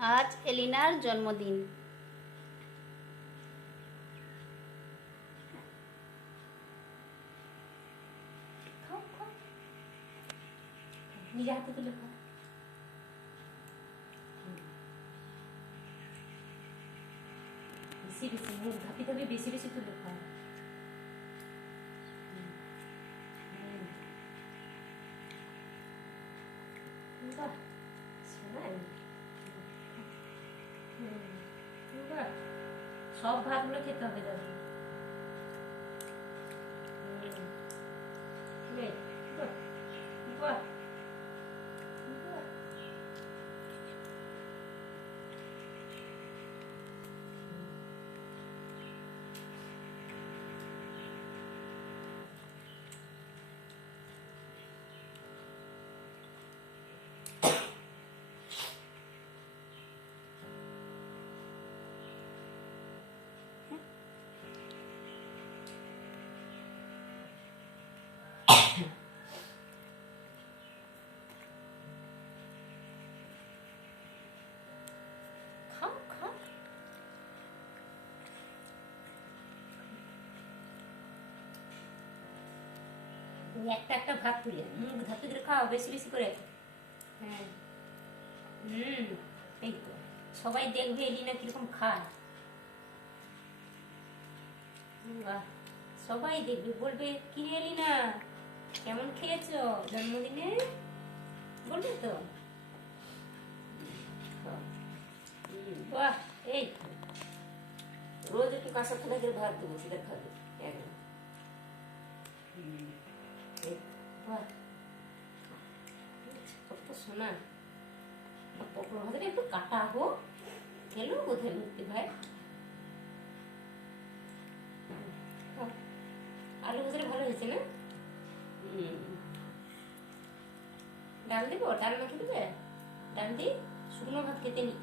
আজ এলিনার জন্মদিন। খাও খাও, নিজে হাতে তুলে খাও। বেশি বেশি মুখ ধাপি ধাপি বেশি বেশি তুলে খাও। বাহ, শোনাই। বাহ, সব ভাতগুলো খেতে হবে দাদু। বাহ বাহ বাহ। খাও খাও। তুমি একটা একটা ভাত তুলে মুখ ধাপি ধরে খাও বেশি বেশি করে। হ্যাঁ, এই তো সবাই দেখবে এলিনা কিরকম খায়। বাহ, সবাই দেখবে, বলবে কি রে এলিনা কেমন খেয়েছো জন্মদিনে, বলবে তো। বাহ, এই তো রোজ একটু কাঁচা থালা করে ভাত দেবো, সেটা খাবে একদম। এই, বাহ, কত সোনা। পটল ভাজাটা একটু কাটা হোক, খেলো কোথায় মুক্তি ভাই। আলু ভাজাটা ভালো হয়েছে না? ডাল দেবো, ডাল মাখি দেবে, ডাল দিয়ে শুকনো ভাত খেতে নি।